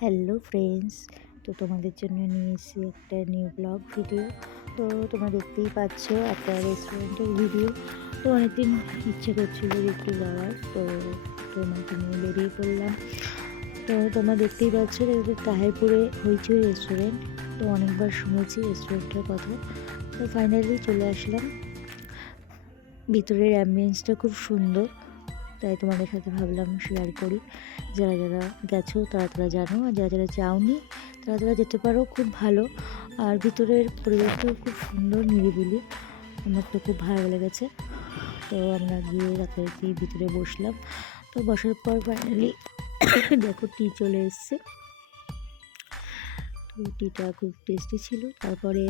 Hello friends, তো তোমাদের জন্য নিয়ে এসেছি একটা নিউ ব্লগ ভিডিও। তো তোমরা দেখতেই পাচ্ছ একটা রেস্টুরেন্টের ভিডিও। তো অনেকদিন ইচ্ছে করছিল যে একটু যাওয়ার, তো তোমাকে নিয়ে বেরিয়ে পড়লাম। তো তোমরা দেখতেই পাচ্ছ তাহিরপুরে হইচই রেস্টুরেন্ট। তো অনেকবার শুনেছি রেস্টুরেন্টের কথা, তো ফাইনালি চলে আসলাম। ভিতরের অ্যাম্বিয়েন্সটা খুব সুন্দর, তাই তোমাদের সাথে ভাবলাম শেয়ার করি। যারা যারা গেছো তারা তারা জানো, আর যারা যারা যাওনি তারা তারা যেতে পারো, খুব ভালো। আর ভিতরের পরিবেশটাও খুব সুন্দর, নিরিবিলি, আমার তো খুব ভালো লেগেছে। তো আমরা গিয়ে রাতারাতি ভিতরে বসলাম। তো বসার পর ফাইনালি দেখো টি চলে এসছে। তো টিটা খুব টেস্টি ছিল। তারপরে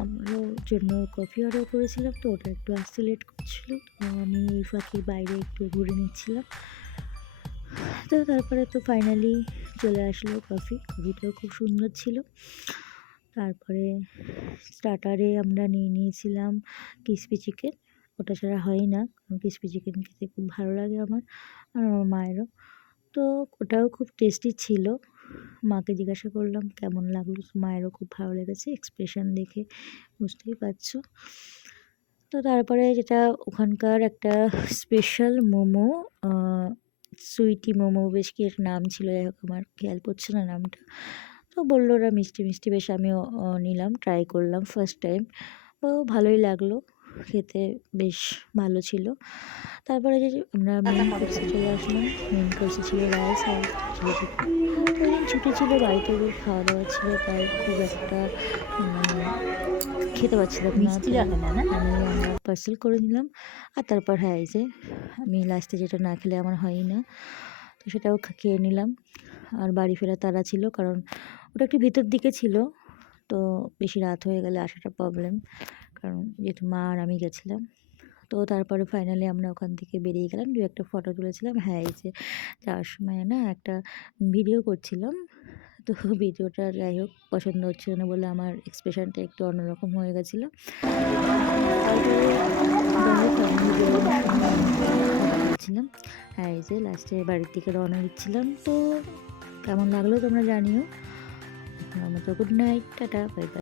আমারও জন্য কফি অর্ডার করেছিলাম, তো ওটা একটু আসতে লেট করছিল, তো আমি এই ফাঁকে বাইরে একটু ঘুরে নিচ্ছিলাম। তো তারপরে তো ফাইনালি চলে আসলো কফিটাও খুব সুন্দর ছিল। তারপরে স্টার্টারে আমরা নিয়েছিলাম ক্রিসপি চিকেন। ওটা ছাড়া হয় না, কারণ ক্রিসপি চিকেন খেতে খুব ভালো লাগে আমার আর আমার মায়েরও। তো ওটাও খুব টেস্টি ছিল। মাকে জিজ্ঞাসা করলাম কেমন লাগলো, মায়েরও খুব ভালো লেগেছে, এক্সপ্রেশন দেখে বুঝতেই পারছো। তো তারপরে যেটা ওখানকার একটা স্পেশাল মোমো, সুইটি মোমো বেশ কি এর নাম ছিল, যাই হোক আমার খেয়াল পড়ছে না নামটা। তো বললো ওরা মিষ্টি মিষ্টি, বেশ আমিও নিলাম, ট্রাই করলাম ফার্স্ট টাইম। তো ভালোই লাগলো খেতে, বেশ ভালো ছিল। তারপরে যে আমরা মেন কোর্সে চলে আসলাম। মেন কোর্সে ছিল রাইস আর ছিল চিকেন। তো ওই দিন ছুটি ছিল, বাড়িতে খাওয়া দাওয়া ছিল, তাই খুব একটা খেতে পারছিলাম না, মিষ্টি তো লাগে না, না? আমরা পার্সেল করে নিলাম। আর তারপর হ্যাঁ, এই যে আমি লাস্টে যেটা না খেলে আমার হয়ই না, তো সেটাও খেয়ে নিলাম। আর বাড়ি ফেরার তাড়া ছিল, কারণ ওটা একটু ভিতর দিকে ছিল, তো বেশি রাত হয়ে গেলে আসাটা প্রবলেম, কারণ যেহেতু মা আর আমি গেছিলাম। তো তারপরে ফাইনালি আমরা ওখান থেকে বেরিয়ে গেলাম, দু একটা ফটো তুলেছিলাম। হ্যাঁ, এই যে যাওয়ার সময় না একটা ভিডিও করছিলাম, তো ভিডিওটা যাই হোক পছন্দ হচ্ছিল না বলে আমার এক্সপ্রেশনটা একটু অন্যরকম হয়ে গেছিলো। ছিলাম। হ্যাঁ, এই যে লাস্টে বাড়ির দিকে রওনা দিচ্ছিলাম। তো কেমন লাগলো তোমরা জানিও। আমার তো good night, tata, bye bye.